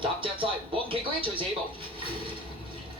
踏着晒，黃旗舉一隨時起步。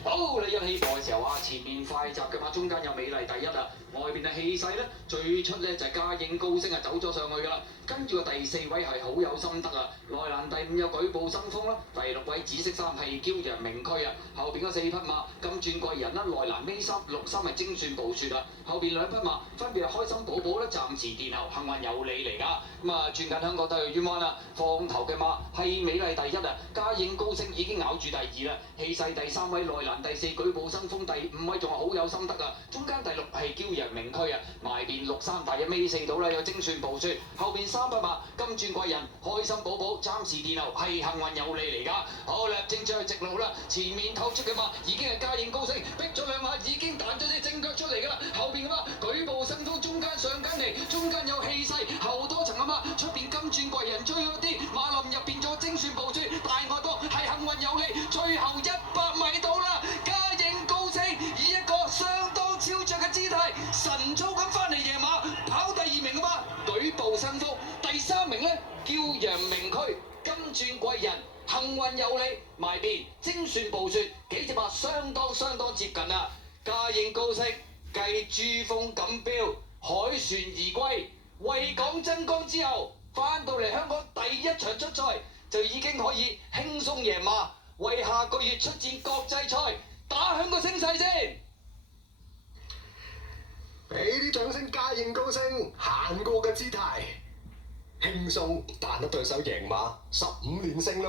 好，你一起步嘅時候啊，前面快閘嘅馬，中間有美麗第一啊，外邊嘅氣勢咧，最出咧就係嘉應高升啊，走咗上去㗎啦。跟住個第四位係好有心得啊，內欄第5有舉步生風啦，第6位紫色衫係驕陽明區啊，後邊嗰4匹馬金鑽貴人啦，內欄尾3、6、3係精算暴雪啊，後邊2匹馬分別係開心寶寶啦，暫時殿後，幸運有利嚟㗎。咁啊，轉緊香港體育圈灣啦，放頭嘅馬係美麗第一啊，嘉應高升已經咬住第2啦，氣勢第3位內欄第4舉步生風，第5位仲係好有心得啊，中間第6係驕陽明區啊，埋邊6、3大1尾4到啦，有精算暴雪，後邊3匹馬金鑽貴人、開心寶寶暫時殿後，係幸運有利嚟㗎。好啦，正將直路啦，前面透出嘅馬已經係嘉應高升，逼咗2下已經彈咗隻正腳出嚟㗎啦，後邊嘅馬舉步生風，中間上緊嚟，中間有氣勢，後多層嘅馬出邊金鑽貴人追嗰啲，馬林入邊咗精算暴雪，大外檔係幸運有利，最後100米到啦，嘉應高升以一個相當超卓嘅姿態，神操咁翻嚟贏馬，跑第2名嘅馬舉步生風，第3名呢，驕陽明區金鑽貴人幸運有利，埋邊精算暴雪，幾隻馬相當接近啊！嘉應高升繼珠峰錦標凱旋而歸，為港爭光之後，翻到嚟香港第1場出賽就已經可以輕鬆贏馬，為下個月出戰國際賽打響個聲勢先。俾啲掌聲，嘉應高升行過嘅姿態，輕鬆彈得對手贏馬，15連勝啦噃！